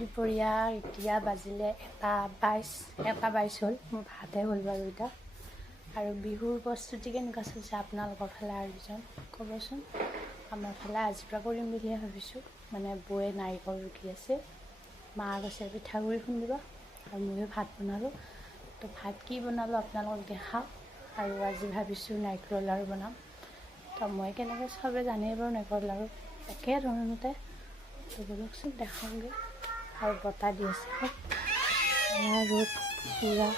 দুপৰীয়া এতিয়া বাজিলে 1:22 হ'ল। মোৰ ভাতহে হ'ল বাৰু এতিয়া। আৰু বিহুৰ প্ৰস্তুতি কেনেকুৱা চলিছে আপোনালোকৰ ফালে আয়োজন ক'বচোন। আমাৰ ফালে আজিৰ পৰা কৰিম বুলিহে ভাবিছোঁ। মানে বৌয়ে নাৰিকল ৰুকি আছে, মা কৈছে পিঠাগুড়ি খুন্দিব আৰু ময়ো ভাত বনালোঁ। তো ভাত কি বনালোঁ আপোনালোকক দেখাওঁ। আৰু আজি ভাবিছোঁ নাৰিকলৰ লাড়ু বনাম। তো মই কেনেকৈ চবে জানেই বাৰু নাৰিকলৰ লাড়ু একে ধৰণতে। তো বলকচোন দেখাওঁগৈ। আৰু বতাহ দি আছে ৰ'দ পুৰা।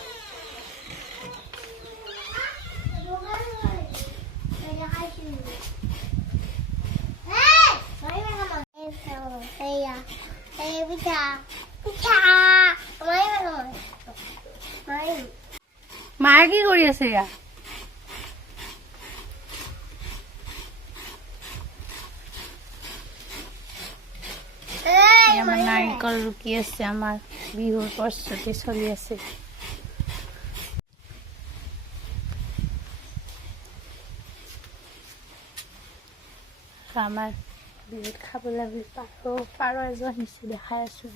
মায়ে কি কৰি আছে ইয়াত? আমাৰ নাৰিকল ৰুকি আছে, আমাৰ বিহুৰ প্ৰস্তুতি চলি আছে। আমাৰ বিহুত খাবলৈ পাৰ এজন নিচি দেখাই আছো।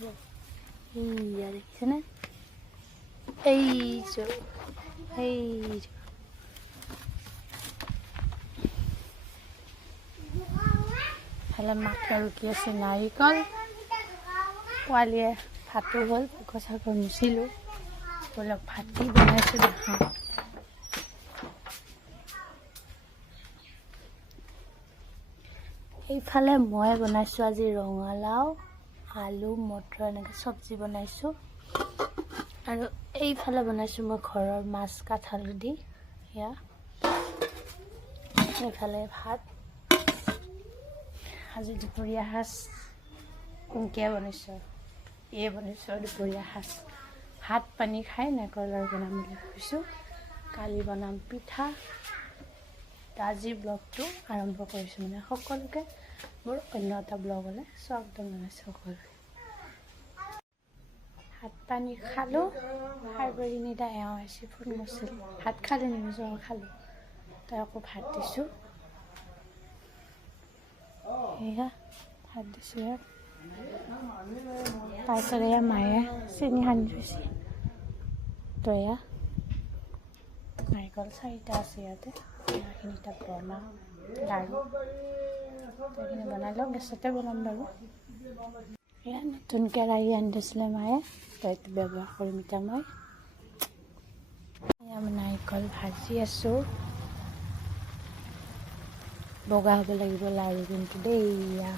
এইয়া দেখিছেনে? এইযোৰ ফালে মাকে ৰুকি আছে নাৰিকল। পোৱালীয়ে ভাতো হ'ল, চাগৰ মুচিলোঁ। বলক ভাত কি বনাইছোঁ দেখাওঁ। এইফালে মই বনাইছোঁ আজি ৰঙালাও, আলু, মটৰ এনেকৈ চব্জি বনাইছোঁ। আৰু এইফালে বনাইছোঁ মই ঘৰৰ মাছ কাঠআলু দি। এয়া এইফালে ভাত। আজি দুপৰীয়া সাজ কোনকৈ বনাইছোঁ, বনাইছোঁ দুপৰীয়া সাজ। ভাত পানী খাই নাৰিকলৰ লাড়ু বনাম বুলি ভাবিছোঁ। কালি বনাম পিঠা। আজিৰ ব্লগটো আৰম্ভ কৰিছোঁ। মানে সকলোকে মোৰ অন্য এটা ব্লগলৈ স্বাগতম জনাইছোঁ। সকলোকে ভাত পানী খালোঁ। খাই বৈ কিনি এতিয়া এওঁ আহিছে, ফোন কৰিছিল ভাত খালি নিবিচাৰ খালোঁ। তই আকৌ ভাত দিছোঁ। এয়া ভাত দিছোঁ ইয়াত। তাৰপিছত এয়া মায়ে চেনি সানি থৈছে। তো এয়া নাৰিকল 4টা আছে ইয়াতে। এইখিনি তাত বনাওঁ লাড়ু। এইখিনি বনাই লওঁ, গেছতে বনাম বাৰু। এয়া নতুন কেৰাহী আনি দিছিলে মায়ে, তো এইটো ব্যৱহাৰ কৰিম এতিয়া মই। এয়া মই নাৰিকল ভাজি আছোঁ। বগা হ'ব লাগিব লাড়ু কিন্তু দেই। এয়া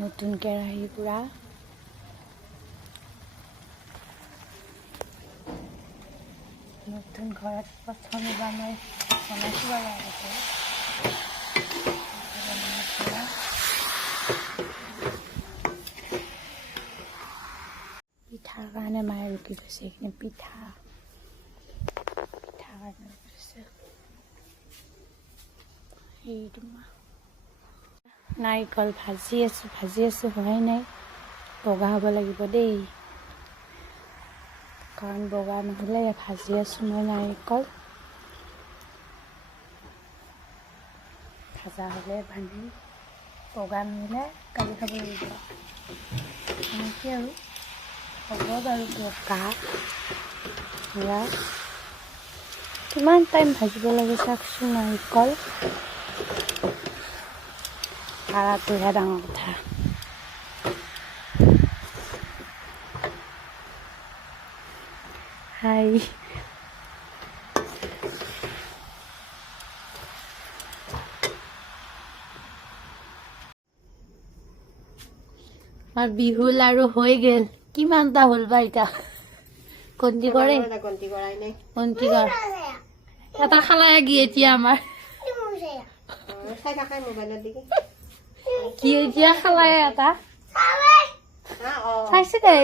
নতুন কেৰাহী পুৰা। নতুন ঘৰত প্ৰথমবাৰ মই বনাইছোঁ বাৰু আগতে। পিঠাৰ কাৰণে মায়ে ৰুকি থৈছে এইখিনি পিঠা কাৰণে ৰুকি থৈছে। এইটো নাৰিকল ভাজি আছোঁ হোৱাই নাই। বগা হ'ব লাগিব দেই, কাৰণ বগা নহ'লে ভাজি আছোঁ মই নাৰিকল। ভাজা হ'লে ভাজি, বগা নহ'লে কালি খাব লাগিব। এনেকৈ আৰু হ'ব বাৰু বগা। কিমান টাইম ভাজিব লাগে চাওকচোন নাৰিকল। ভাড়াটোহে ডাঙৰ কথা। হাই আমাৰ বিহু লাড়ু হৈ গেল। কিমানটা হ'ল বা এতিয়া? কণ্টি কৰে, কণ্টি কৰ। এটা খালাই কি এতিয়া আমাৰ কি এতিয়া খালাই এটা চাইছে দে।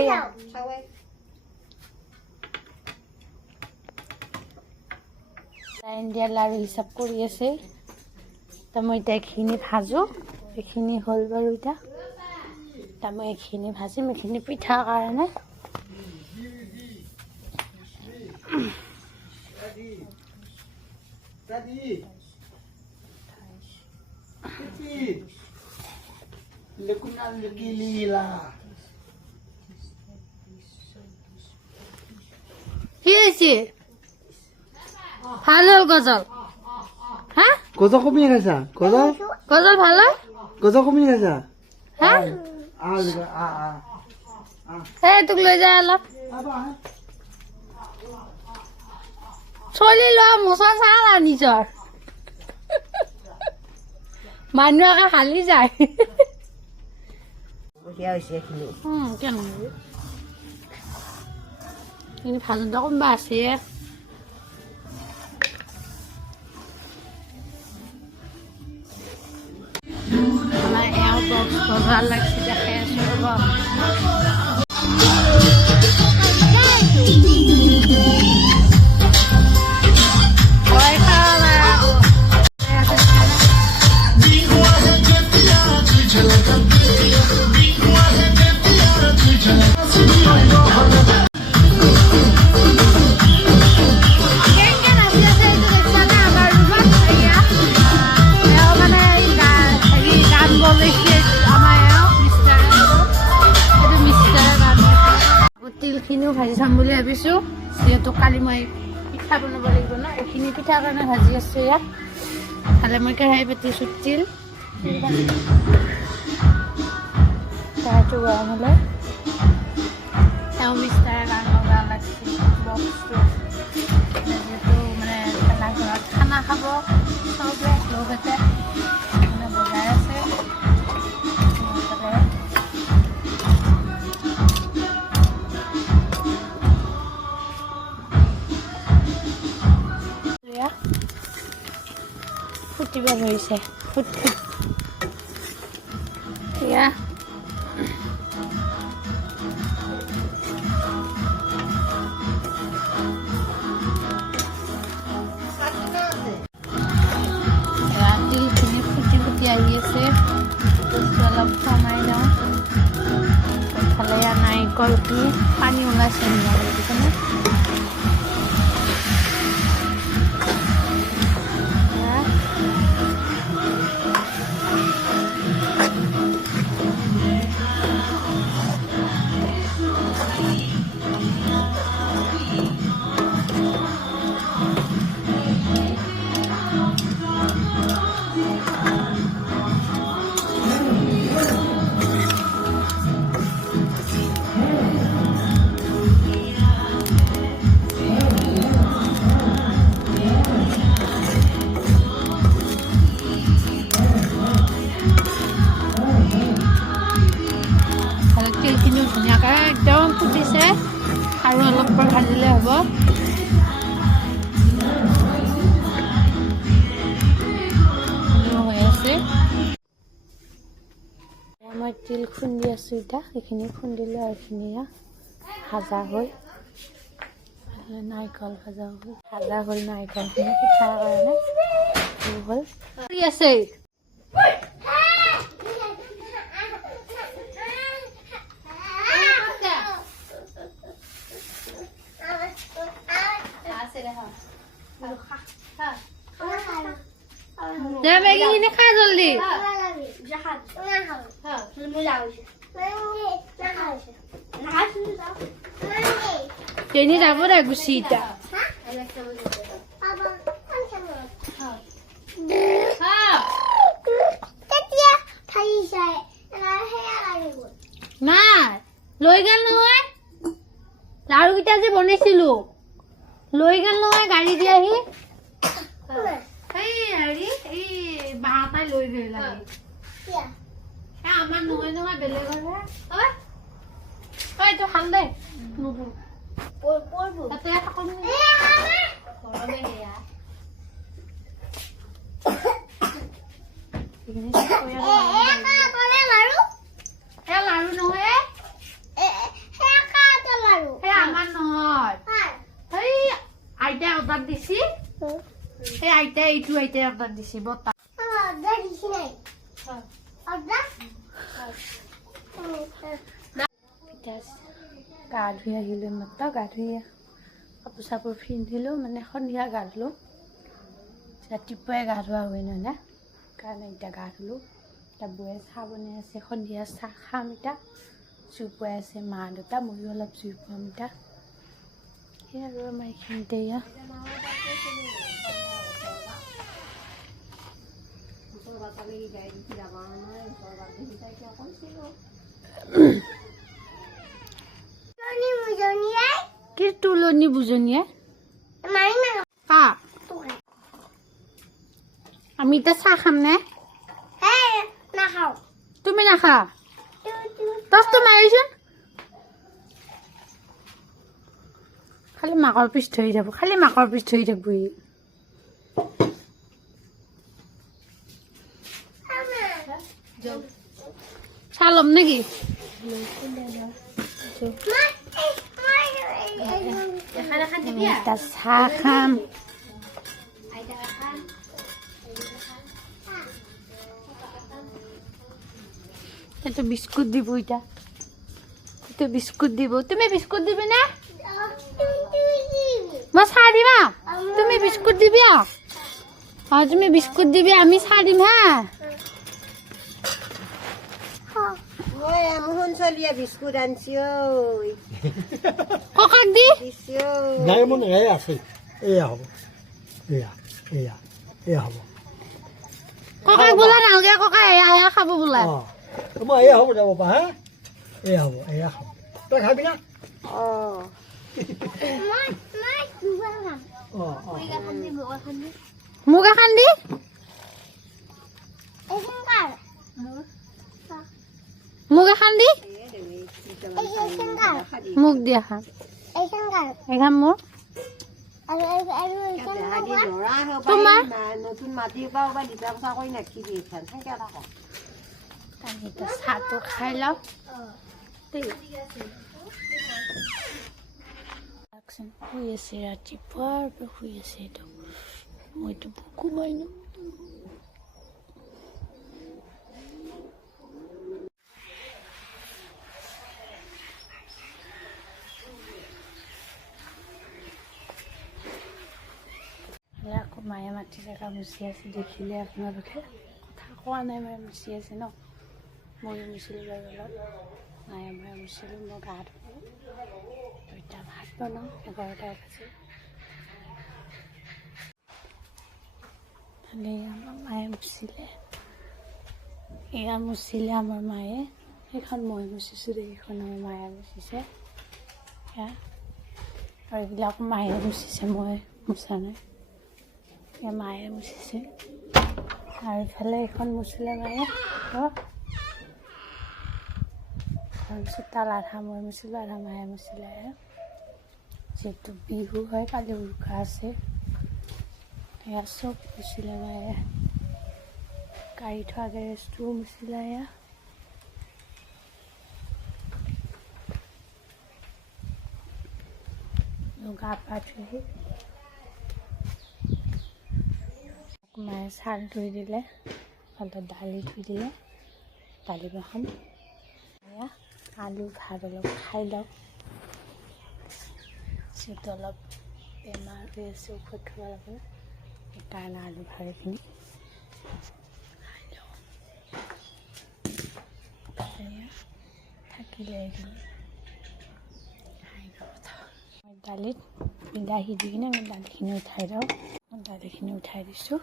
ইণ্ডিয়াৰ লাড়ু হিচাপ কৰি আছে। তো মই এতিয়া এইখিনি ভাজোঁ। এইখিনি হ'ল বাৰু এতিয়া। মই এইখিনি ভাজিম, এইখিনি পিঠাৰ কাৰণে। কি হয়েছে ভালো গজল হ্যাঁ গজল কমিয়ে খাইছা গজল গজল ভালো গজল কমিয়ে খাইছা হ্যাঁ এই তোক লৈ যায় অলপ চলি লোৱা মোচা চালা নিজৰ মানুহ আকৌ হালি যায় কেন ini ভাজা কম আছে আমার এয়ার বক্স ভাল লাগছে দেখে আসো তিলখিনিও ভাজি চাম বুলি ভাবিছোঁ যিহেতু কালি মই পিঠা বনাব লাগিব ন এইখিনি পিঠাৰ কাৰণে ভাজি আছোঁ ইয়াত খালে মই কেৰাহী পাতিছোঁ তিল কেৰাহীটো গৰম হ'লে তেওঁ মিষ্টাৰে গান লগা লাগছে বক্সটো যিহেতু মানে খানা ঘৰত খানা খাব চবে লগতে মানে বজাই আছে ফুটিব ধৰিছে ফুট এয়া তিলখিনি ফুটি ফুটি আহি আছে অলপ কমাই যাওঁ ইফালে নাৰিকলখিনি পানী ওলাইছে সেইকাৰণে তিলখিনিও ধুনীয়াকৈ একদম ফুটিছে আৰু অলপ ভাজিলে হ'ব হৈ আছে মই তিল খুন্দি আছোঁ এতিয়া এইখিনি খুন্দিলোঁ আৰু এইখিনি ভাজা হ'ল নাৰিকল ভাজা হ'ল নাৰিকলখিনি পিঠাৰ কাৰণে হ'ল আছে ini khá joldi ini যাব দে গুছি এটা নাই লৈ গেল নহয় লাৰু কিটা যে বনাইছিলো লৈ গেল নহয় গাড়ী দি আহি বাহাতাই লৈ গেল আমার নহয় নহয় বেলেগৰ তো খাল দে লাৰু নহয় আমাৰ নহয় আইতাই অৰ্ডাৰ দিছি এই আইতাই এইটো আইতাই অৰ্ডাৰ দিছি বতা গা ধুই আহিলোঁ মাত্ৰ গা ধুই কাপোৰ চাপোৰ পিন্ধিলোঁ মানে সন্ধিয়া গা ধুলোঁ ৰাতিপুৱাই গা ধোৱা হয় নহয় কাৰণে এতিয়া গা ধুলোঁ এতিয়া বৌয়ে চাহ বনাই আছে সন্ধিয়া চাহ খাম এতিয়া জুই পুৱাই আছে মা দেউতা ময়ো অলপ জুই পুৱাম এতিয়া এই আৰু আমাৰ এইখিনিতে এয়া কি তুলনি বুজনিয়ে কা আমি এতিয়া চাহ খাম নে তুমি নাখা দছটো মাৰিছোন খালি মাকৰ পিছ ধৰি যাব খালি মাকৰ পিছ ধৰি থাকবি চাহ ল'ম নেকি এটা চাহ খাম এইটো বিস্কুট দিব এতিয়া এইটো বিস্কুট দিব তুমি বিস্কুট দিবি না মই চাহ দিম তুমি বিস্কুট দিবি তুমি বিস্কুট দিবি আমি চাহ দিম হা মোহন চলিয়া বিস্কুট আনছি ককাক দি নাই মোৰ নাই আছে এয়া হ'ব এয়া হ'ব ককাক বোলা নালগে ককাই এয়া খাব বোলা মই এয়া হ'ব যাব পা হা এয়া হ'ব এয়া খাব তই খাবি না মোক এখন দি মোক এখন দি মোক দি এখন এখন মোৰ তোমাৰ নতুন মাটি পাওঁ বা লিটাৰ কথা কৈ নাখিবি এইখন থাকে থাকক এতিয়া চাহটো খাই লওঁ শুই আছে ৰাতিপুৱাৰ পৰা শুই আছে এইটো মইতো ভোকো মাৰিনো আকৌ মায়ে মাটি জেগা মুচি আছে দেখিলে আপোনালোকে কথা কোৱা নাই মায়ে মুচি আছে ন ময়ো মুচিলোঁ বাৰু অলপ মায়ে মই মুচিলোঁ মই গা ধুলোঁ এতিয়া ভাত বনাওঁ 11টা বাজে ভালে আমাৰ মায়ে মুচিলে এয়া মুচিলে আমাৰ মায়ে সেইখন মই মুচিছোঁ দেই সেইখন আমাৰ মায়ে মুচিছে সেয়া আৰু এইবিলাক মায়ে মুচিছে মই মুচা নাই এয়া মায়ে মুচিছে আৰু ইফালে এইখন মুচিলে মায়ে তাৰপিছত তাল আধা মই মুচিলোঁ আধা মায়ে মুচিলে যিহেতু বিহু হয় কালি উৰুকা আছে এয়া চব মুচিলে মায়ে গাড়ী থোৱা গেৰেজটোও মুচিলে এয়া গা পা ধুই মায়ে চাল ধুই দিলে অলপ দালি ধুই দিলে দালি বহাম এয়া আলু ভাত অলপ খাই লওঁ যিহেতু অলপ বেমাৰ হৈ আছে ঔষধ খাব লাগে সেইকাৰণে আলু ভাতখিনি খাই লওঁ এয়া থাকিলে এইখিনি খাই লওঁ মই দালিত বিলাহী দি কিনে মই দালিখিনি উঠাই দিওঁ মই দালিখিনি উঠাই দিছোঁ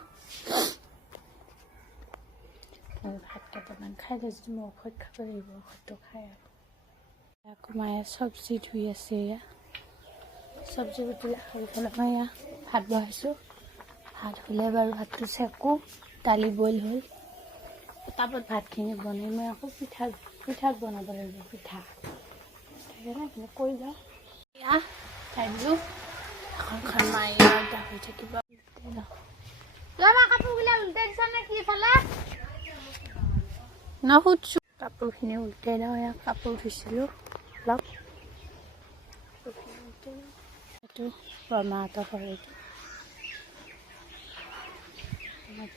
আৰু ভাত কেইটামান খাই লৈ যদি মই ঔষধ খাব লাগিব ঔষধটো খাই আৰু আকৌ মায়ে চব্জি ধুই আছে এয়া চব্জি বুটলি খাব পেলাই মই এয়া ভাত বহাইছোঁ ভাত হ'লে বাৰু ভাতটো চেকোঁ দালি বইল হ'ল তাপত ভাতখিনি বনাই মই আকৌ পিঠা বনাব লাগিব পিঠা সেইকাৰণে কৈ যাওঁ এয়া খাই দিলোঁ এখন মায়ে হৈ থাকিব কাপোৰবিলাক উল্টাই দিছা নে কি ফালে নুসুধছোঁ কাপোৰখিনি উল্টাই দিওঁ এয়া কাপোৰ ধুইছিলোঁ অলপ এইটো বৰমাহঁতৰ ঘৰ এইটো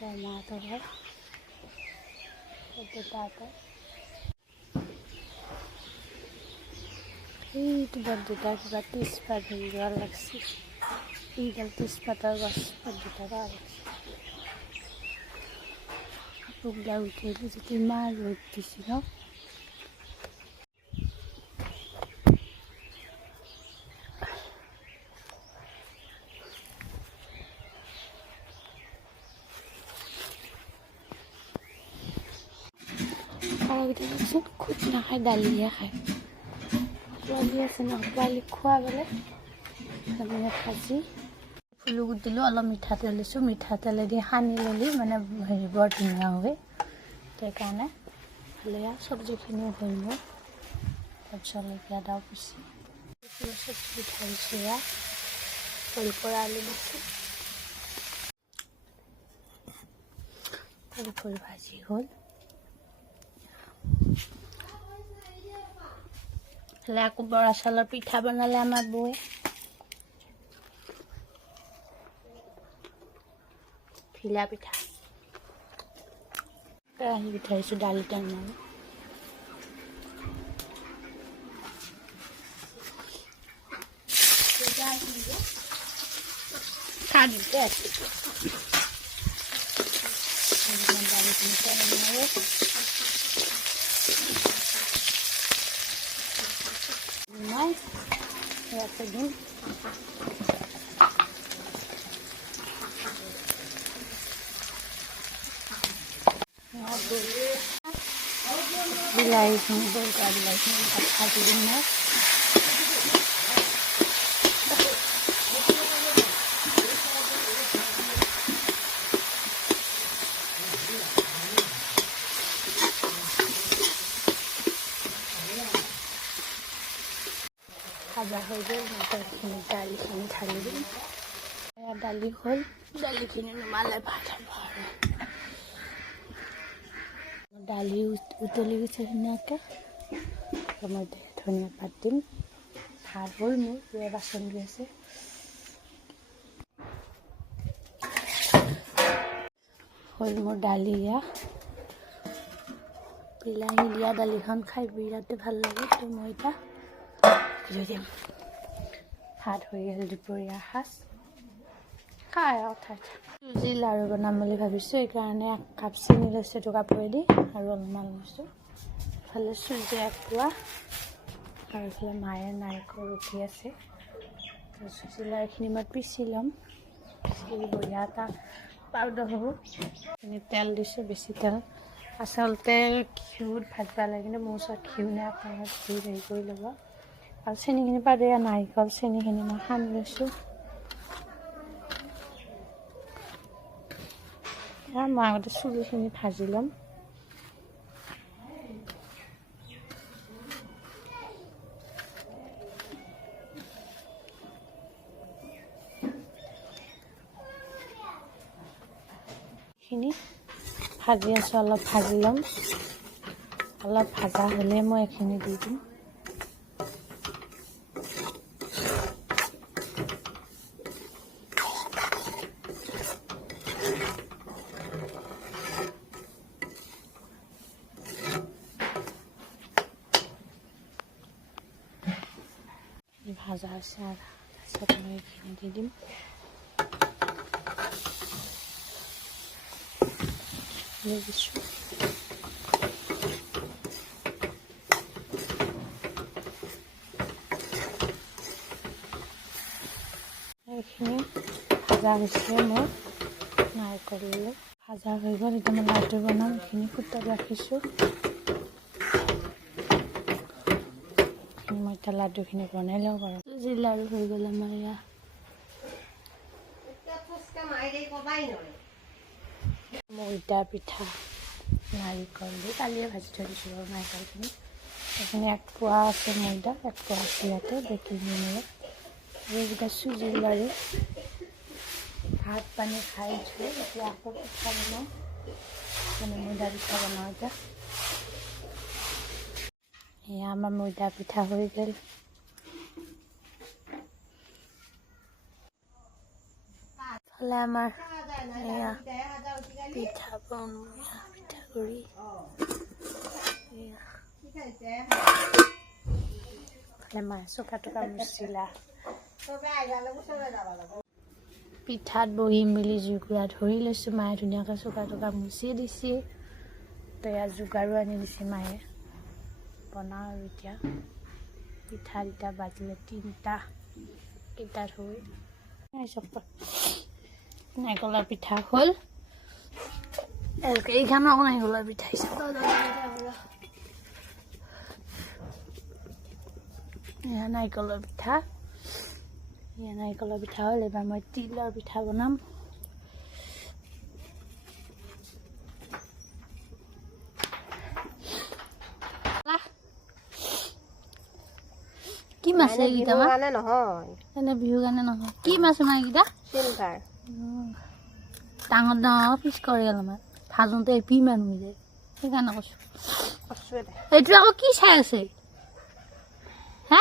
বৰমাহঁতৰ ঘৰ দেউতাহঁতৰ সেইটো বৰদেউতা কিবা তেজপাত ধৰি যোৱা লাগছে এইডাল তেজপাতৰ গছ বৰদেউতা ৰোৱা লাগছে কাপোৰবিলাক উঠিলোঁ যেতিয়া ইমান ৰ'দ দিছে ন পাৰকেইটা চাওকচোন খুদ নাখায় দালিহে খায় পোৱালি আছে ন পোৱালি খোৱাবলৈ মানে ভাজি ফুলো গুটিলোঁ অলপ মিঠাতেল দিছোঁ মিঠাতেলেদি সানি ল'লি মানে হেৰি বৰ ধুনীয়া হয় সেইকাৰণে ভালে চব্জিখিনিও হৈ মোৰ তাৰপিছত জলকীয়া দাও পিচি চব্জি উঠাইছোঁ বইল কৰা আলু দিছোঁ ফুল ভাজি হ'ল আকৌ বৰা চাউলৰ পিঠা বনালে আমাৰ বৌয়ে ঘিলা পিঠা কেৰাহী উঠাইছোঁ দালি টেঙা দালিখিনি ইয়াতে দিম বিলাহীখিনি বইল কৰা বিলাহীখিনি ভাজি দিম মই ভাজা হৈ গ'ল মটৰখিনি দালিখিনি ঢালি দিম দালি হ'ল দালিখিনি নুমালে ভাত হ'ব আৰু দালি উতলি গৈছে ধুনীয়াকৈ মই ধনিয়া পাত দিম ভাত হ'ল মোৰ বাচন ধুই আছে হ'ল মোৰ দালি বিলাহী দিয়া দালিখন খাই বিৰাট ভাল লাগে তো মই এতিয়া ধুই দিম ভাত হৈ গ'ল দুপৰীয়া সাজ খাই উঠাই চুজি লাড়ু বনাম বুলি ভাবিছোঁ সেইকাৰণে 1 কাপ চেনি লৈছোঁ এইটো কাপোৰেদি আৰু অলপমান লৈছোঁ ইফালে চুজি 1 পোৱা আৰু ইফালে মায়ে নাৰিকল ৰুকি আছে চুজি লাড়ুখিনি মই পিচি ল'ম পিচি বঢ়িয়া এটা পাউডাৰ হ'ব তেল দিছোঁ বেছি তেল আচলতে ঘিউত ভাজিব লাগে কিন্তু মোৰ ওচৰত ঘিউ নাই আপোনালোকে ঘিউ হেৰি কৰি ল'ব আৰু চেনিখিনি পাউডাৰ নাৰিকল চেনিখিনি মই সানি লৈছোঁ মই আগতে চুজিখিনি ভাজি ল'ম এইখিনি ভাজি আছোঁ অলপ ভাজি ল'ম অলপ ভাজা হ'লে মই এইখিনি দি দিম ভাজা আছে আৰু তাৰপিছত মই এইখিনি দি দিম দিছোঁ এইখিনি ভাজা হৈছে মোৰ নাৰিকল ভাজা হৈ গ'ল এতিয়া মই লাডু বনাম এইখিনি ফুটাত ৰাখিছোঁ মই এতিয়া লাডুখিনি বনাই লওঁ বাৰু চুজি লাড়ু হৈ গ'ল আমাৰ ইয়াত ময়দা পিঠা নাৰিকল দি কালিয়ে ভাজি থৈ দিছোঁ বাৰু নাৰিকলখিনি এইখিনি 1 পোৱা আছে ময়দা 1 পোৱা আছে ইয়াতে বেকিং মিলে এইকেইটা চুজি লাড়ু ভাত পানী খাই উঠি এতিয়া আকৌ পিঠা বনাওঁ মানে ময়দা পিঠা বনাওঁ এতিয়া এয়া আমাৰ ময়দা পিঠা হৈ গ'ল ফালে আমাৰ এয়া পিঠা বনোৱা পিঠাগুড়ি ফালে মায়ে চকা টকা মুচিলা পিঠাত বহি মেলি জুইকুৰা ধৰি লৈছোঁ মায়ে ধুনীয়াকৈ চকা টকা মুচি দিছে তো এয়া যোগাৰো আনি দিছে মায়ে বনাওঁ আৰু এতিয়া পিঠা দুটা বাজিলে 3টা কেইটাত হৈ নাৰিকলৰ পিঠা হ'ল এইখানো নাৰিকলৰ পিঠা হিচাপে এয়া নাৰিকলৰ পিঠা হ'ল এইবাৰ মই তিলৰ পিঠা বনাম কি মাছ এইকেইটা কাৰণে নহয় এনে বিহুৰ কাৰণে নহয় কি মাছ আমাৰ এইকেইটা চিলভাৰ ডাঙৰ ডাঙৰ পিচ কৰি অলপমান ভাজোঁতে এপি ইমান হৈ যায় সেইকাৰণে কৈছোঁ এইটো আকৌ কি চাই আছে হা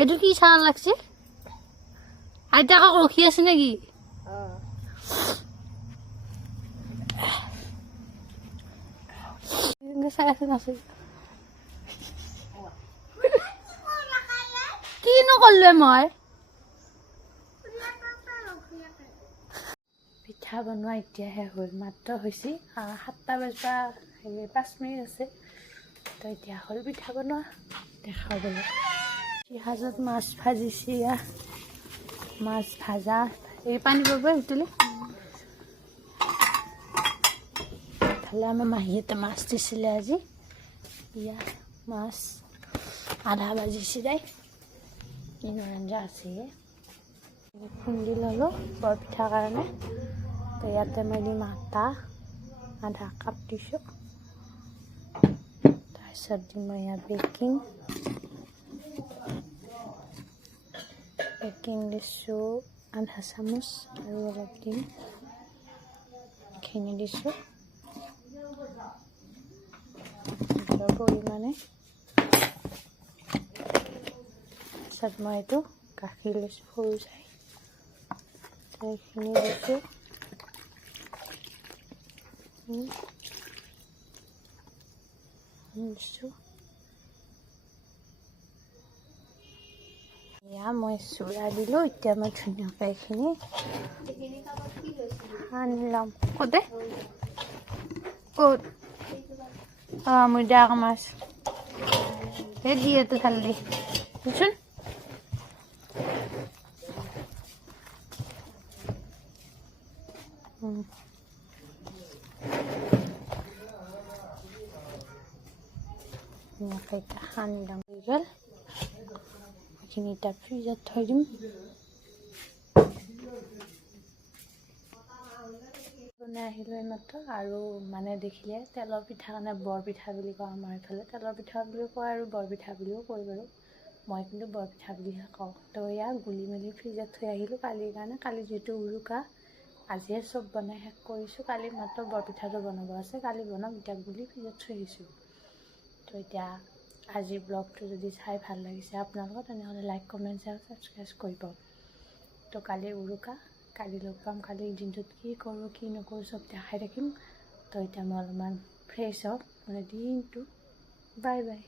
এইটো কি চাহ লাগছে আইতা আকৌ ৰখি আছে নেকি চাই আছে নাছিল কিনো কৰিলোৱে মই পিঠা বনোৱা এতিয়াহে হ'ল মাত্ৰ হৈছে 7টা বজা 5 মিনিট আছে তো এতিয়া হ'ল পিঠা বনোৱা দেখাবলৈ পিঁয়াজত মাছ ভাজিছে মাছ ভাজা এই পানী পাব সেইটোলে ইফালে আমাৰ মাহীহঁতে মাছ দিছিলে আজি ইয়া মাছ আধা ভাজিছে তাই ইমান আঞ্জা আছে খুন্দি ল'লোঁ বৰপিঠাৰ কাৰণে তো ইয়াতে মই দিম আধা কাপ দিছোঁ তাৰপিছত দিম মই ইয়াত বেকিং দিছোঁ আধা চামুচ আৰু অলপ দিম এইখিনি দিছোঁ পৰিমাণে তাৰপিছত মই এইটো গাখীৰ লৈছোঁ সৰু চাই এইখিনি দিছোঁ এয়া মই চূড়া দিলোঁ এতিয়া মই ধুনীয়াকৈ এইখিনি সানি ল'ম ক'তে ক'ত মই দিয়া আকৌ মাছ সেই দিয়েতো ঢালি বুজিছোন ধুনীয়াকৈ এতিয়া সানি ল'ম হৈ গ'ল এইখিনি এতিয়া ফ্ৰিজত থৈ দিম বনাই আহিলোঁ এইমাত্ৰ আৰু মানে দেখিলে তেলৰ পিঠা কাৰণে বৰপিঠা বুলি কওঁ আমাৰ এইফালে তেলৰ পিঠা বুলিও কয় আৰু বৰপিঠা বুলিও কয় বাৰু মই কিন্তু বৰপিঠা বুলিহে কওঁ তো এয়া গুলি মেলি ফ্ৰিজত থৈ আহিলোঁ কালিৰ কাৰণে কালি যিহেতু উৰুকা আজিয়ে চব বনাই শেষ কৰিছোঁ কালি মাত্ৰ বৰপিঠাটো বনাব আছে কালি বনাম এতিয়া গুলি ফ্ৰিজত থৈ আহিছোঁ তো এতিয়া আজিৰ ব্লগটো যদি চাই ভাল লাগিছে আপোনালোকৰ তেনেহ'লে লাইক কমেণ্ট শ্বেয়াৰ ছাবস্ক্ৰাইব কৰিব তো কালি উৰুকা কালি লগ পাম কালিৰ দিনটোত কি কৰোঁ কি নকৰোঁ চব দেখাই থাকিম তো এতিয়া মই অলপমান ফ্ৰেছ হওক মানে দিনটো বাই বাই